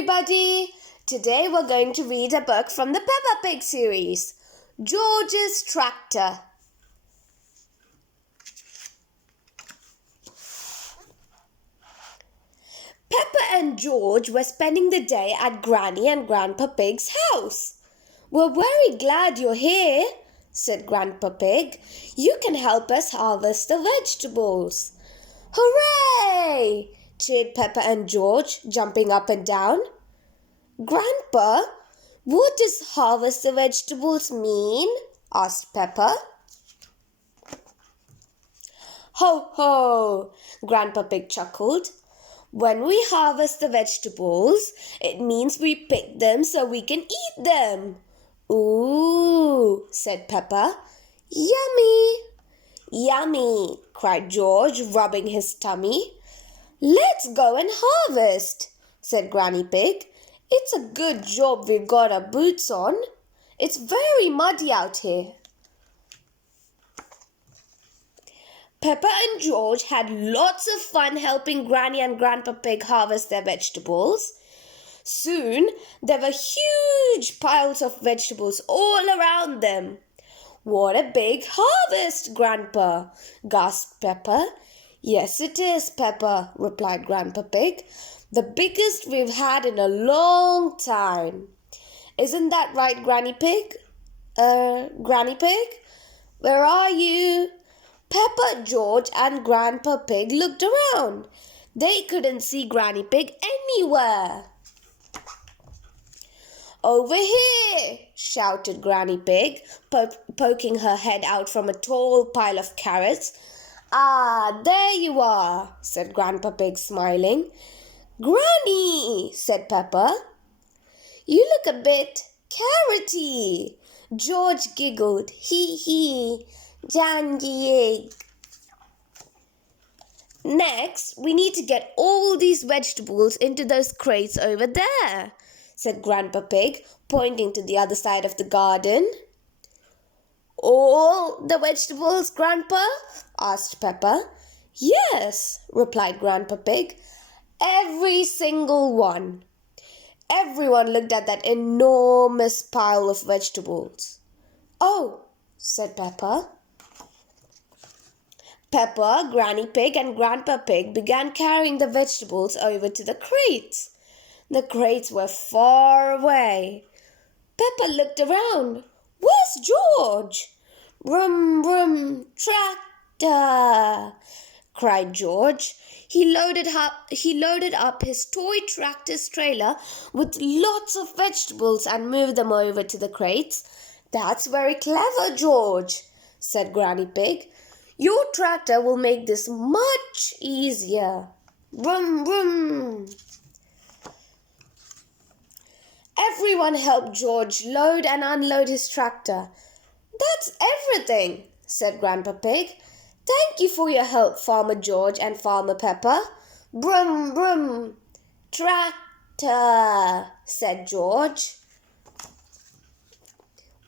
everybody! Today we're going to read a book from the Peppa Pig series, George's Tractor. Peppa and George were spending the day at Granny and Grandpa Pig's house. "We're very glad you're here," said Grandpa Pig. "You can help us harvest the vegetables." "Hooray!" cheered Peppa and George, jumping up and down. "Grandpa, what does harvest the vegetables mean?" asked Peppa. "Ho, ho!" Grandpa Pig chuckled. "When we harvest the vegetables, it means we pick them so we can eat them." "Ooh," said Peppa. "Yummy!" "Yummy!" cried George, rubbing his tummy. "Let's go and harvest," said Granny Pig. "It's a good job we've got our boots on. It's very muddy out here." Peppa and George had lots of fun helping Granny and Grandpa Pig harvest their vegetables. Soon there were huge piles of vegetables all around them. "What a big harvest, Grandpa!" gasped Peppa. "Yes, it is, Peppa," replied Grandpa Pig. "The biggest we've had in a long time. Isn't that right, Granny Pig? Granny Pig? Where are you?" Peppa, George, and Grandpa Pig looked around. They couldn't see Granny Pig anywhere. "Over here!" shouted Granny Pig, poking her head out from a tall pile of carrots. "Ah, there you are," said Grandpa Pig, smiling. "Granny," said Peppa, "you look a bit carroty." George giggled. "Hee hee, down the egg." "Next, we need to get all these vegetables into those crates over there," said Grandpa Pig, pointing to the other side of the garden. "All the vegetables, Grandpa?" asked Peppa. "Yes," replied Grandpa Pig. "Every single one." Everyone looked at that enormous pile of vegetables. "Oh," said Peppa. Peppa, Granny Pig, and Grandpa Pig began carrying the vegetables over to the crates. The crates were far away. Peppa looked around. "Where's George?" "Brum, brum, tractor!" cried George. He loaded up his toy tractor's trailer with lots of vegetables and moved them over to the crates. "That's very clever, George," said Granny Pig. "Your tractor will make this much easier." Brum, brum. Everyone helped George load and unload his tractor. "That's everything," said Grandpa Pig. "Thank you for your help, Farmer George and Farmer Peppa." "Brum, brum, tractor," said George.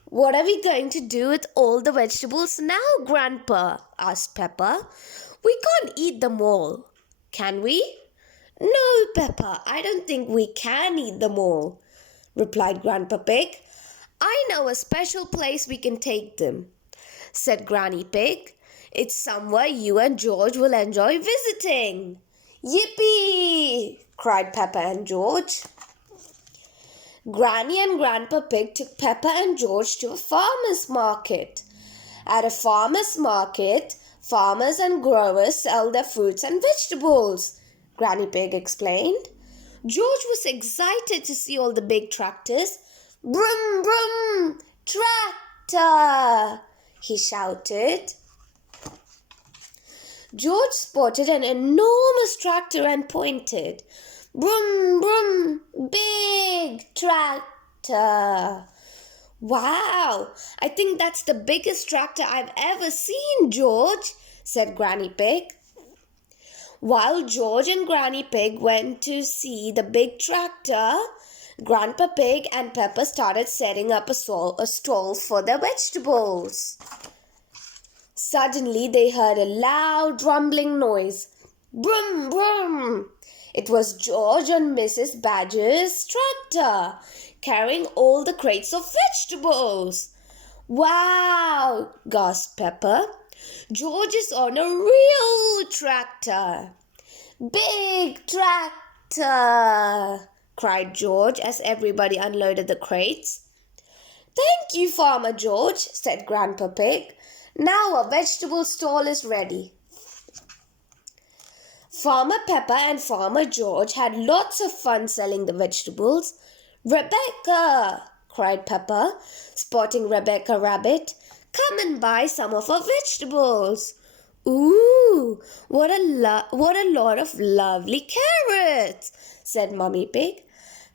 "What are we going to do with all the vegetables now, Grandpa?" asked Peppa. "We can't eat them all, can we?" "No, Peppa, I don't think we can eat them all," replied Grandpa Pig. "I know a special place we can take them," said Granny Pig. "It's somewhere you and George will enjoy visiting." "Yippee!" cried Peppa and George. Granny and Grandpa Pig took Peppa and George to a farmer's market. At a farmer's market, farmers and growers sell their fruits and vegetables, Granny Pig explained. George was excited to see all the big tractors. "Brum, brum, tractor!" he shouted. George spotted an enormous tractor and pointed. "Brum, brum, big tractor." "Wow, I think that's the biggest tractor I've ever seen, George," said Granny Pig. While George and Granny Pig went to see the big tractor, Grandpa Pig and Peppa started setting up a stall for their vegetables. Suddenly they heard a loud rumbling noise. "Brum, brum!" It was George and Mrs. Badger's tractor, carrying all the crates of vegetables. Wow, gasped Peppa. George is on a real tractor. Big tractor, cried George as everybody unloaded the crates. Thank you, Farmer George, said Grandpa Pig. Now our vegetable stall is ready. Farmer Peppa and Farmer George had lots of fun selling the vegetables. Rebecca, cried Peppa, spotting Rebecca Rabbit. Come and buy some of our vegetables. Ooh, what a lot of lovely carrots, said Mummy Pig.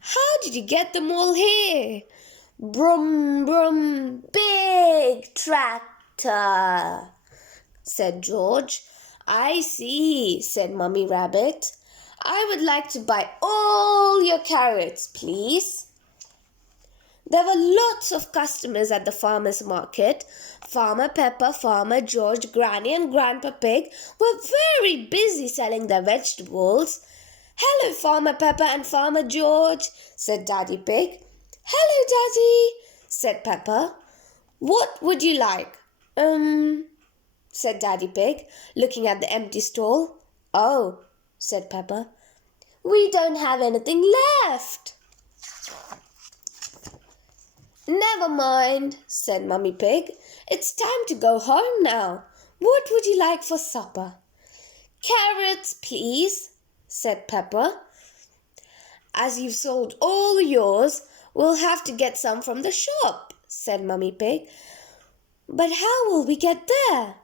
How did you get them all here? Brum, brum, big tractor, said George. I see, said Mummy Rabbit. I would like to buy all your carrots, please. There were lots of customers at the farmer's market. Farmer Peppa, Farmer George, Granny and Grandpa Pig were very busy selling their vegetables. Hello, Farmer Peppa and Farmer George, said Daddy Pig. Hello, Daddy, said Peppa. What would you like? Said Daddy Pig, looking at the empty stall. Oh, said Peppa. We don't have anything left. Never mind, said Mummy Pig. It's time to go home now. What would you like for supper? Carrots, please, said Peppa. As you've sold all yours, we'll have to get some from the shop, said Mummy Pig. But how will we get there?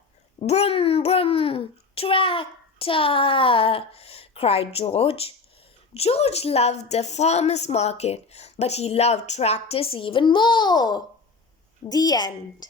Brum, brum, tractor, cried George. George loved the farmer's market, but he loved tractors even more. The end.